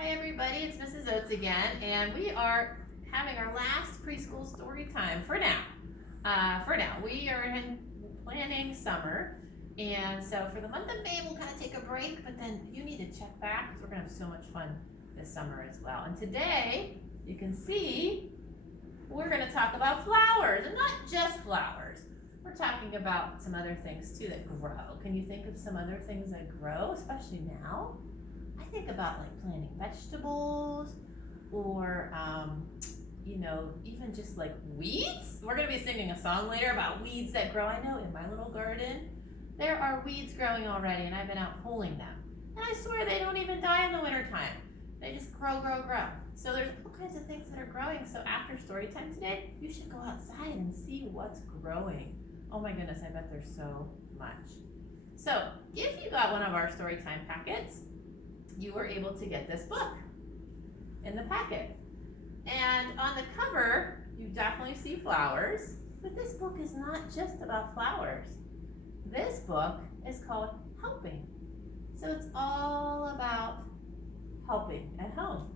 Hi everybody, it's Mrs. Oates again, and we are having our last preschool story time for now. We are planning summer, and so for the month of May we'll kind of take a break, but then you need to check back because we're going to have so much fun this summer as well. And today, you can see, we're going to talk about flowers, and not just flowers. We're talking about some other things too that grow. Can you think of some other things that grow, especially now? I think about like planting vegetables or, even just like weeds. We're going to be singing a song later about weeds that grow. I know in my little garden, there are weeds growing already and I've been out pulling them. And I swear they don't even die in the wintertime. They just grow. So there's all kinds of things that are growing. So after story time today, you should go outside and see what's growing. Oh my goodness, I bet there's so much. So if you got one of our story time packets, you were able to get this book in the packet. And on the cover, you definitely see flowers, but this book is not just about flowers. This book is called Helping. So it's all about helping at home.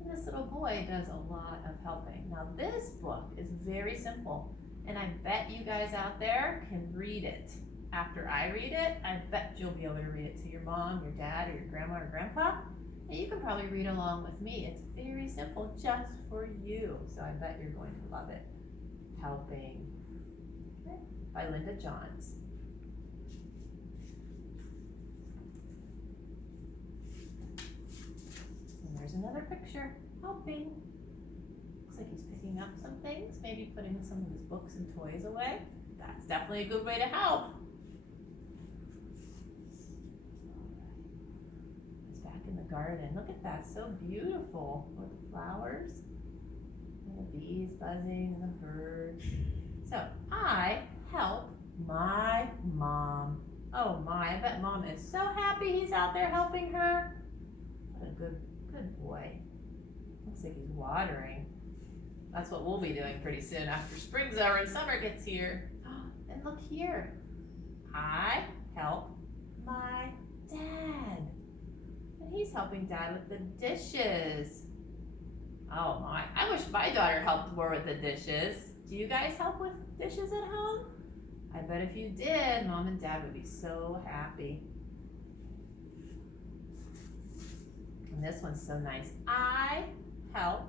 And this little boy does a lot of helping. Now this book is very simple, and I bet you guys out there can read it. After I read it, I bet you'll be able to read it to your mom, your dad, or your grandma or grandpa. And you can probably read along with me. It's very simple, just for you. So I bet you're going to love it. Helping, by Linda Johns. And there's another picture, helping. Looks like he's picking up some things, maybe putting some of his books and toys away. That's definitely a good way to help. In the garden. Look at that, so beautiful with the flowers and the bees buzzing and the birds. So I help my mom. Oh my, I bet mom is so happy he's out there helping her. What a good boy. Looks like he's watering. That's what we'll be doing pretty soon after spring's over and summer gets here. And look here, I help my dad. And he's helping Dad with the dishes. Oh my, I wish my daughter helped more with the dishes. Do you guys help with dishes at home? I bet if you did, Mom and Dad would be so happy. And this one's so nice. I help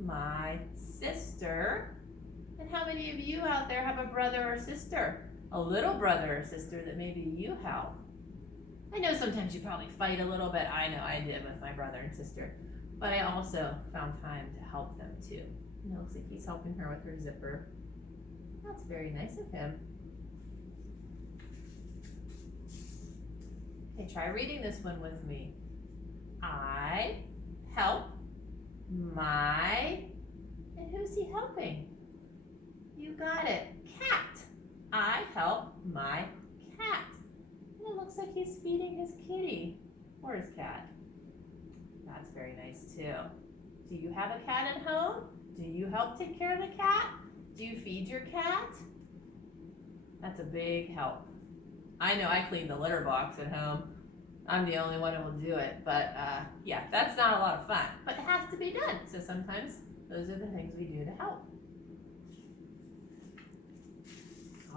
my sister. And how many of you out there have a brother or sister? A little brother or sister that maybe you help? I know sometimes you probably fight a little bit. I know I did with my brother and sister. But I also found time to help them too. And it looks like he's helping her with her zipper. That's very nice of him. Okay, try reading this one with me. I help my, and who's he helping? You got it, cat. I help my cat. It looks like he's feeding his kitty. Where's Cat? That's very nice too. Do you have a cat at home? Do you help take care of the cat? Do you feed your cat? That's a big help. I know I clean the litter box at home. I'm the only one who will do it, but yeah, that's not a lot of fun, but it has to be done. So sometimes those are the things we do to help.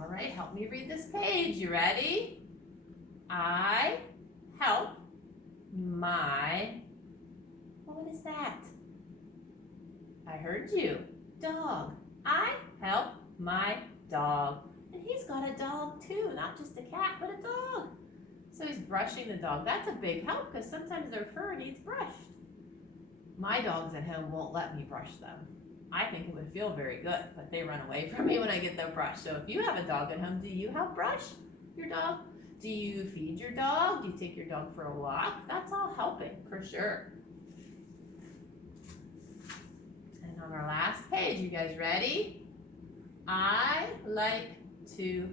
All right, help me read this page. You ready? I help my, what is that? I heard you. Dog. I help my dog. And he's got a dog too, not just a cat, but a dog. So he's brushing the dog. That's a big help because sometimes their fur needs brushed. My dogs at home won't let me brush them. I think it would feel very good, but they run away from me when I get them brushed. So if you have a dog at home, do you help brush your dog? Do you feed your dog? Do you take your dog for a walk? That's all helping, for sure. And on our last page, you guys ready? I like to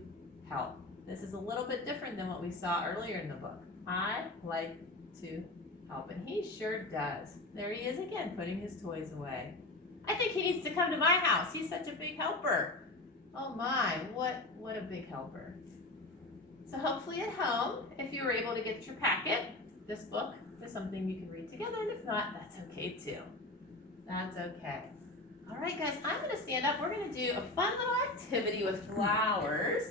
help. This is a little bit different than what we saw earlier in the book. I like to help, and he sure does. There he is again, putting his toys away. I think he needs to come to my house. He's such a big helper. Oh my, what a big helper. So hopefully at home, if you were able to get your packet, this book is something you can read together, and if not, that's okay too. That's okay. All right, guys, I'm going to stand up. We're going to do a fun little activity with flowers.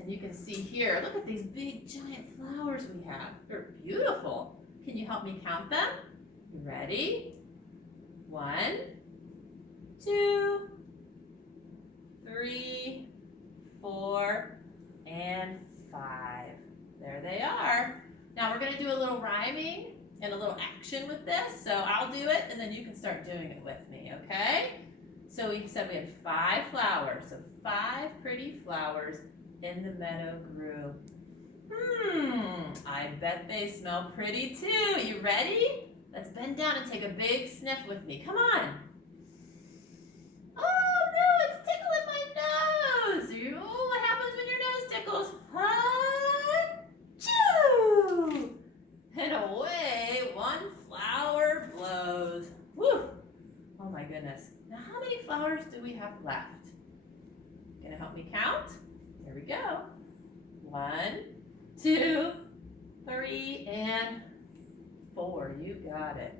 And you can see here, look at these big giant flowers we have. They're beautiful. Can you help me count them? You ready? 1, 2, 3, 4, and 5. There they are. Now we're going to do a little rhyming and a little action with this. So I'll do it and then you can start doing it with me, okay? So we said we had 5 flowers. So 5 pretty flowers in the meadow grew. I bet they smell pretty too. You ready? Let's bend down and take a big sniff with me. Come on. Oh no, it's tickling my nose. Oh, what happens when your nose tickles? Achoo! And away one flower blows. Woo! Oh my goodness. Now how many flowers do we have left? Gonna help me count? Here we go. 1, 2, 3, and 4. You got it.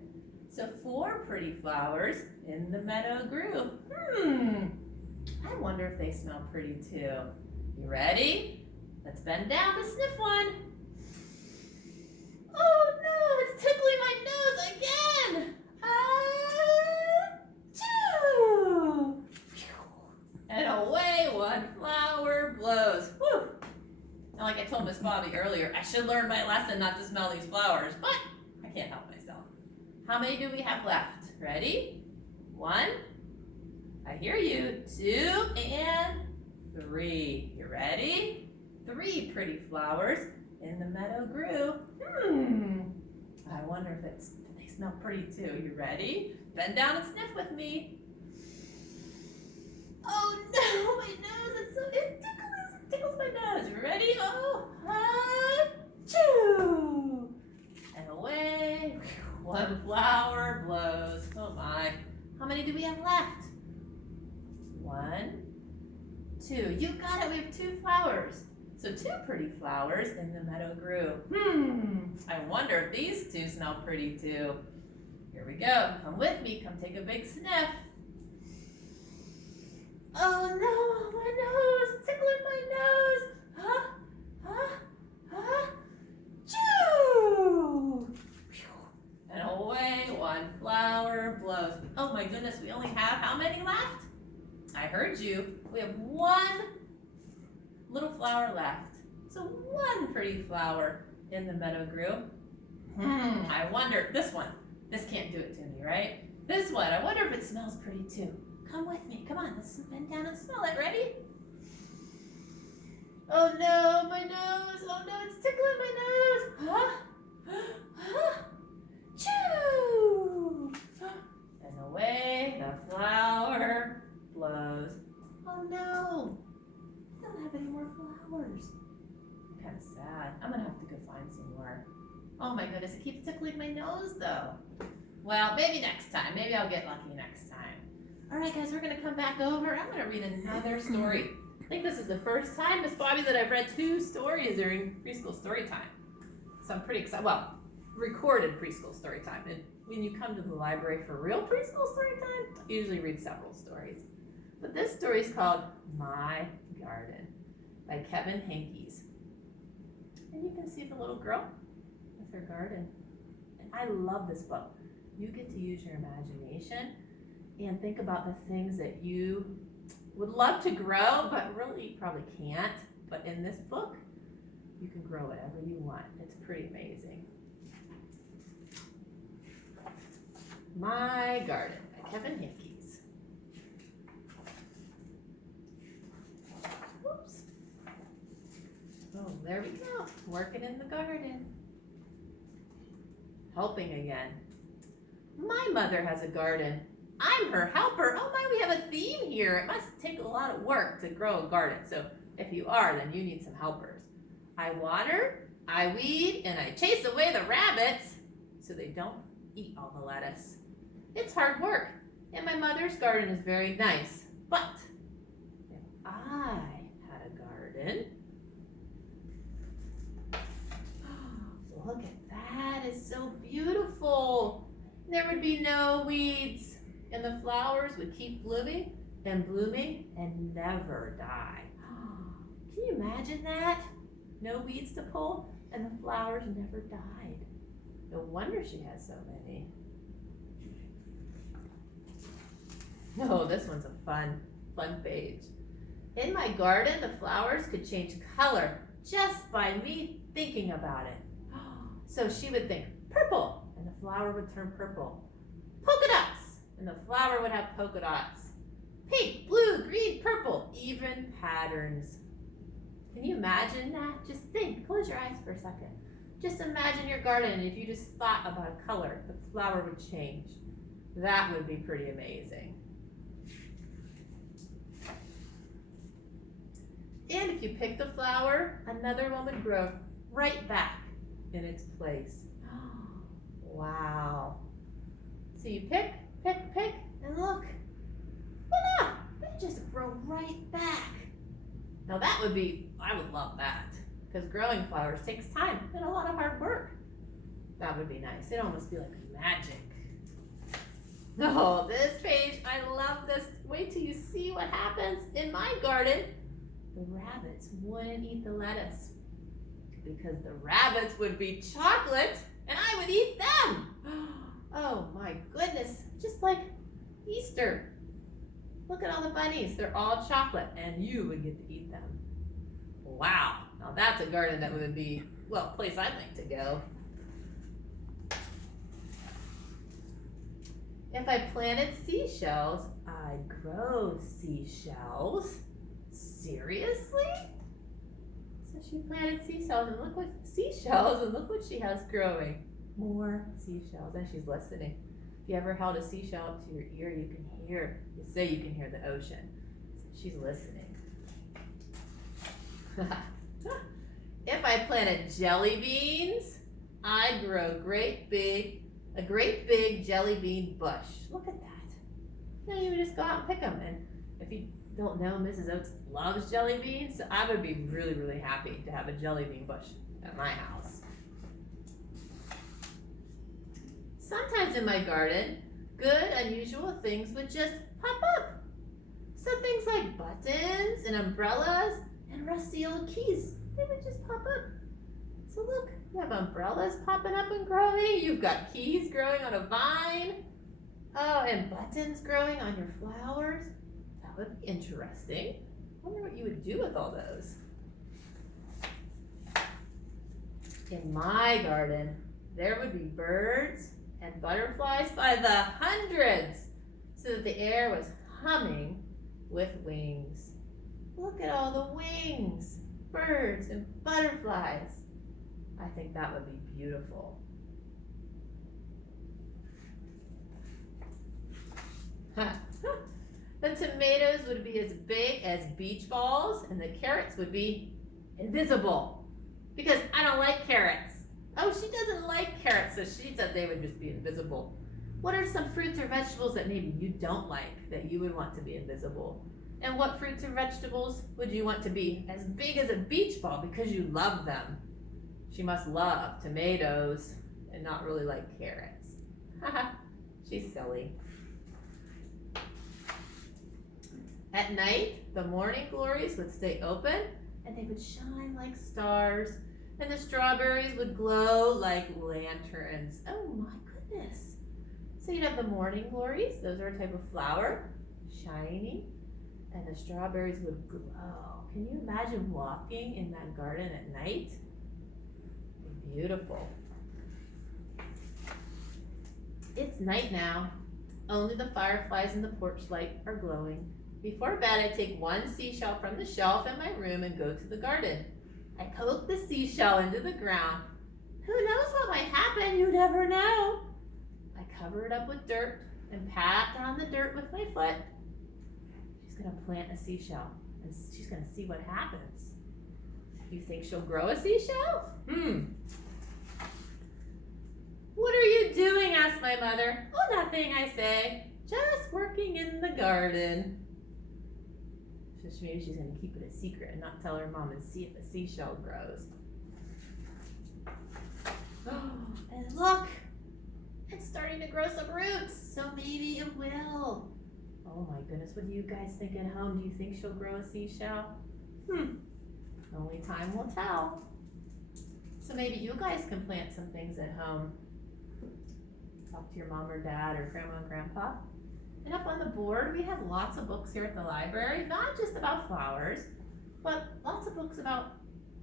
So 4 pretty flowers in the meadow grew. I wonder if they smell pretty too. You ready? Let's bend down to sniff one. Oh no, it's tickling my nose again. Achoo! And away one flower blows. Woo! Now, like I told Miss Bobby earlier, I should learn my lesson not to smell these flowers, but I can't help myself. How many do we have left? Ready? 1. I hear you. 2 and 3. You ready? 3 pretty flowers in the meadow grew. I wonder if they smell pretty too. You ready? Bend down and sniff with me. Oh no, my nose, it tickles my nose. You ready? Oh, achoo! And away, one flower blows. Oh my. How many do we have left? 1, 2. You got it, we have 2 flowers. So 2 pretty flowers in the meadow grew. I wonder if these 2 smell pretty too. Here we go. Come with me. Come take a big sniff. Oh no, my nose, tickling my nose. Choo! And away one flower blows. Oh my goodness, we only have how many left? I heard you. We have 1 little flower left. So 1 pretty flower in the meadow grew. I wonder, this one, this can't do it to me, right? This one, I wonder if it smells pretty too. Come with me, come on, let's bend down and smell it. Ready? Oh no, my nose, oh no, it's tickling my nose. Choo! And away the flower blows. Oh no, I don't have any more flowers. Kind of sad. I'm gonna have to go find some more. Oh my goodness, it keeps tickling my nose though. Well, maybe next time. Maybe I'll get lucky next time. All right, guys, we're gonna come back over. I'm gonna read another story. I think this is the first time, Miss Bobby, that I've read 2 stories during preschool story time. So I'm pretty excited. Well, recorded preschool story time. And when you come to the library for real preschool story time, I usually read several stories. But this story is called My Garden by Kevin Hankes. And you can see the little girl with her garden. And I love this book. You get to use your imagination and think about the things that you would love to grow, but really probably can't. But in this book, you can grow whatever you want. It's pretty amazing. My Garden by Kevin Hankes. Whoops. Oh, there we go. Working in the garden. Helping again. My mother has a garden. I'm her helper. Oh my, we have a theme here. It must take a lot of work to grow a garden. So if you are, then you need some helpers. I water, I weed, and I chase away the rabbits so they don't eat all the lettuce. It's hard work, and my mother's garden is very nice. But if I had a garden, look at that. It's so beautiful. There would be no weeds, and the flowers would keep blooming and never die. Can you imagine that? No weeds to pull, and the flowers never died. No wonder she has so many. Oh, this one's a fun page. In my garden, the flowers could change color just by me thinking about it. So she would think purple, and the flower would turn purple. Polka dots, and the flower would have polka dots. Pink, blue, green, purple, even patterns. Can you imagine that? Just think, close your eyes for a second. Just imagine your garden, and if you just thought about a color, the flower would change. That would be pretty amazing. And if you pick the flower, another one would grow right back in its place. Wow. So you pick, and look. Voila! They just grow right back. Now that would be, I would love that. Because growing flowers takes time and a lot of hard work. That would be nice. It'd almost be like magic. Oh, this page, I love this. Wait till you see what happens in my garden. The rabbits wouldn't eat the lettuce because the rabbits would be chocolate and I would eat them. Oh my goodness, just like Easter. Look at all the bunnies, they're all chocolate and you would get to eat them. Wow, now that's a garden that would be, well, a place I'd like to go. If I planted seashells, I'd grow seashells. Seriously? So she planted seashells and look what she has growing. More seashells, and she's listening. If you ever held a seashell up to your ear, you can hear the ocean. So she's listening. If I planted jelly beans, I'd grow a great big jelly bean bush. Look at that. Then you would just go out and pick them. And if you don't know, Mrs. Oates loves jelly beans, so I would be really, really happy to have a jelly bean bush at my house. Sometimes in my garden, good, unusual things would just pop up. So things like buttons and umbrellas and rusty old keys, they would just pop up. So look, you have umbrellas popping up and growing. You've got keys growing on a vine. Oh, and buttons growing on your flowers. That would be interesting. I wonder what you would do with all those. In my garden, there would be birds and butterflies by the hundreds, so that the air was humming with wings. Look at all the wings, birds and butterflies. I think that would be beautiful. The tomatoes would be as big as beach balls, and the carrots would be invisible because I don't like carrots. Oh, she doesn't like carrots, so she said they would just be invisible. What are some fruits or vegetables that maybe you don't like that you would want to be invisible? And what fruits or vegetables would you want to be as big as a beach ball because you love them? She must love tomatoes and not really like carrots. Haha, she's silly. At night, the morning glories would stay open and they would shine like stars, and the strawberries would glow like lanterns. Oh my goodness. So you'd have the morning glories, those are a type of flower, shiny, and the strawberries would glow. Can you imagine walking in that garden at night? Beautiful. It's night now. Only the fireflies in the porch light are glowing. Before bed, I take one seashell from the shelf in my room and go to the garden. I poke the seashell into the ground. Who knows what might happen? You never know. I cover it up with dirt and pat down the dirt with my foot. She's going to plant a seashell and she's going to see what happens. You think she'll grow a seashell? What are you doing? Asked my mother. Oh, nothing, I say. Just working in the garden. So maybe she's going to keep it a secret and not tell her mom and see if a seashell grows. And look, it's starting to grow some roots, so maybe it will. Oh my goodness, what do you guys think at home? Do you think she'll grow a seashell? Only time will tell. So maybe you guys can plant some things at home. Talk to your mom or dad or grandma and grandpa. And up on the board, we have lots of books here at the library, not just about flowers, but lots of books about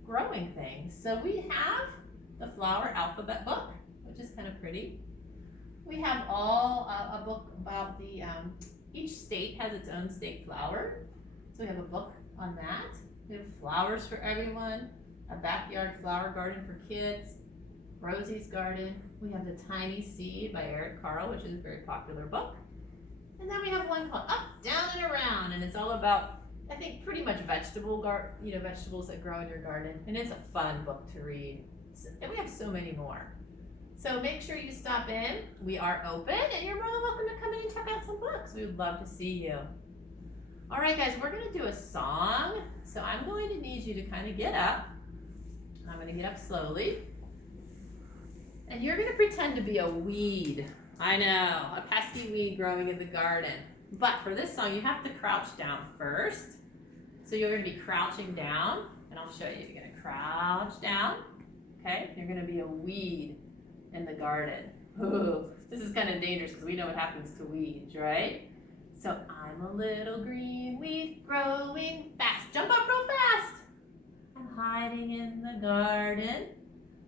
growing things. So we have the flower alphabet book, which is kind of pretty. We have a book about each state has its own state flower. So we have a book on that. We have flowers for everyone, a backyard flower garden for kids, Rosie's Garden. We have The Tiny Seed by Eric Carle, which is a very popular book. And then we have one called Up, Down, and Around, and it's all about, I think, pretty much vegetables that grow in your garden. And it's a fun book to read. And we have so many more. So make sure you stop in. We are open, and you're more than welcome to come in and check out some books. We would love to see you. All right, guys, we're going to do a song. So I'm going to need you to kind of get up. I'm going to get up slowly. And you're going to pretend to be a weed. I know, a pesky weed growing in the garden. But for this song, you have to crouch down first. So you're going to be crouching down, and I'll show you. You're going to crouch down. Okay, you're going to be a weed in the garden. Ooh, this is kind of dangerous because we know what happens to weeds, right? So I'm a little green weed growing fast. Jump up real fast. I'm hiding in the garden,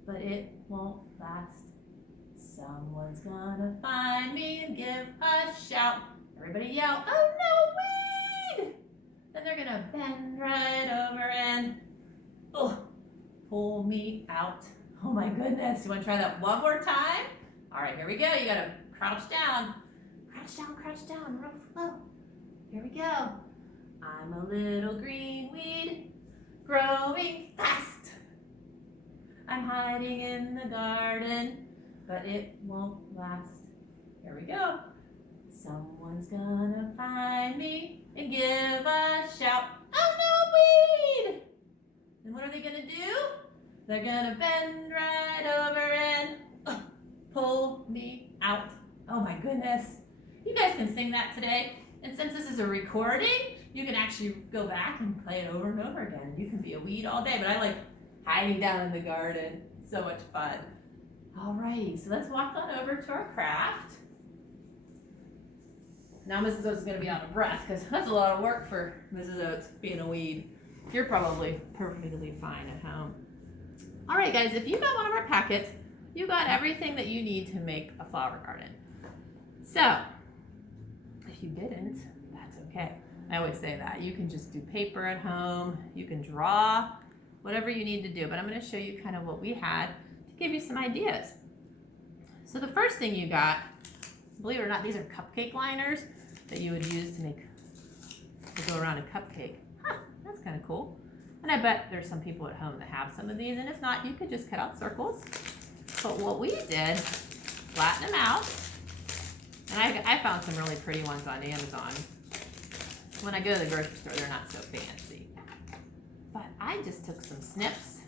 but it won't last. Someone's gonna find me and give a shout. Everybody yell, oh no, weed! Then they're gonna bend right over and pull me out. Oh my goodness, you wanna try that one more time? All right, here we go. You gotta crouch down, real slow. Here we go. I'm a little green weed growing fast. I'm hiding in the garden, but it won't last. Here we go. Someone's gonna find me and give a shout. Oh no, weed! And what are they gonna do? They're gonna bend right over and pull me out. Oh my goodness. You guys can sing that today. And since this is a recording, you can actually go back and play it over and over again. You can be a weed all day, but I like hiding down in the garden. So much fun. Alrighty, so let's walk on over to our craft. Now Mrs. Oates is going to be out of breath because that's a lot of work for Mrs. Oates being a weed. You're probably perfectly fine at home. Alright guys, if you got one of our packets, you got everything that you need to make a flower garden. So, if you didn't, that's okay. I always say that. You can just do paper at home, you can draw, whatever you need to do. But I'm going to show you kind of what we had to give you some ideas. So the first thing you got, believe it or not, these are cupcake liners that you would use to go around a cupcake. That's kind of cool. And I bet there's some people at home that have some of these, and if not, you could just cut out circles. But what we did, flatten them out, and I found some really pretty ones on Amazon. When I go to the grocery store, they're not so fancy. But I just took some snips,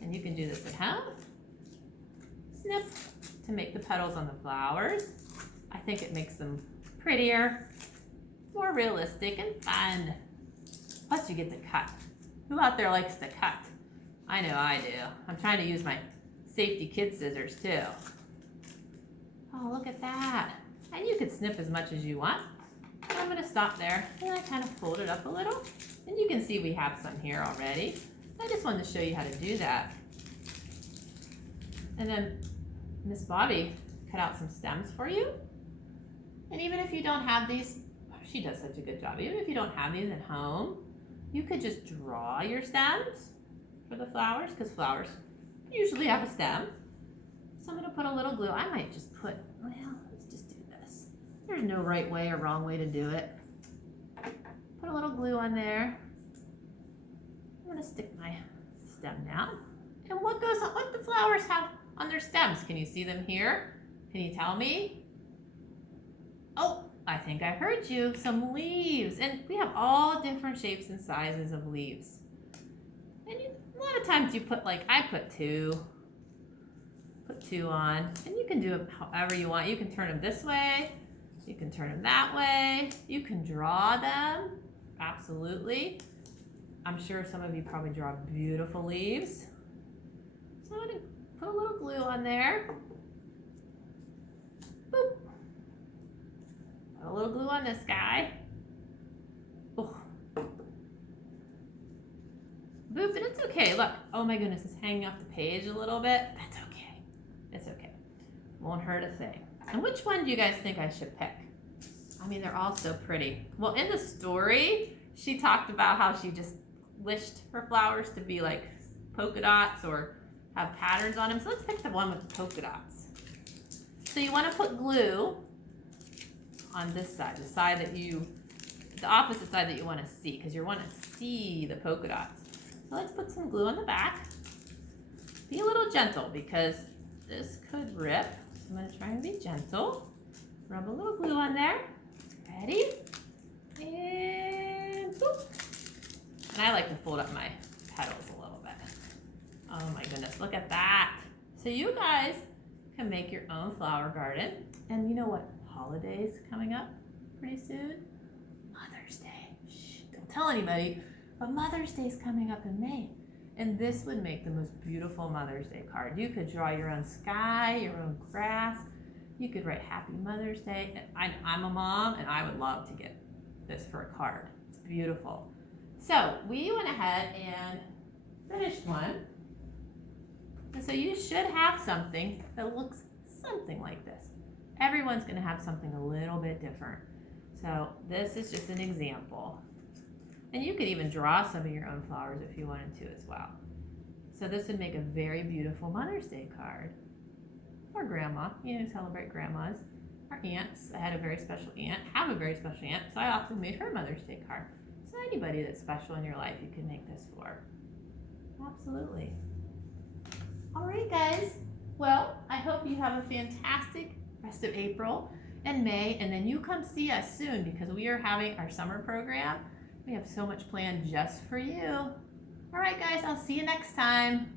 and you can do this at home. Snip to make the petals on the flowers. I think it makes them prettier, more realistic, and fun. Plus you get to cut. Who out there likes to cut? I know I do. I'm trying to use my safety kid scissors too. Oh, look at that. And you can snip as much as you want. And I'm going to stop there and I kind of fold it up a little. And you can see we have some here already. I just wanted to show you how to do that. And then Miss Bobby cut out some stems for you. And even if you don't have these, she does such a good job. Even if you don't have these at home, you could just draw your stems for the flowers, because flowers usually have a stem. So I'm going to put a little glue. I might just put, well, let's just do this. There's no right way or wrong way to do it. Put a little glue on there. I'm going to stick my stem down. And what do flowers have on their stems? Can you see them here? Can you tell me? Oh, I think I heard you. Some leaves. And we have all different shapes and sizes of leaves. And a lot of times you put I put 2. Put 2 on, and you can do it however you want. You can turn them this way, you can turn them that way, you can draw them, absolutely. I'm sure some of you probably draw beautiful leaves. So I'm gonna put a little glue on there. Boop. Put a little glue on this guy. Oh. Boop, and it's okay. Look, oh my goodness, it's hanging off the page a little bit. That's okay. It's okay. Won't hurt a thing. And which one do you guys think I should pick? I mean, they're all so pretty. Well, in the story, she talked about how she just wished her flowers to be like polka dots or have patterns on them. So let's pick the one with the polka dots. So you want to put glue on this side, the opposite side that you want to see, because you want to see the polka dots. So let's put some glue on the back. Be a little gentle because this could rip. So I'm going to try and be gentle. Rub a little glue on there. Ready? And boop. And I like to fold up my petals a little bit. Oh my goodness, look at that. So you guys can make your own flower garden. And you know what holiday is coming up pretty soon? Mother's Day. Shh, don't tell anybody, but Mother's Day is coming up in May. And this would make the most beautiful Mother's Day card. You could draw your own sky, your own grass. You could write Happy Mother's Day. I'm a mom and I would love to get this for a card. It's beautiful. So we went ahead and finished one. And so you should have something that looks something like this. Everyone's gonna have something a little bit different. So this is just an example. And you could even draw some of your own flowers if you wanted to as well. So this would make a very beautiful Mother's Day card. Or grandma, you know, celebrate grandmas. Or aunts. I had a very special aunt, have a very special aunt, so I often made her Mother's Day card. So anybody that's special in your life, you can make this for. Absolutely. All right, guys. Well, I hope you have a fantastic rest of April and May, and then you come see us soon because we are having our summer program. We have so much planned just for you. All right, guys, I'll see you next time.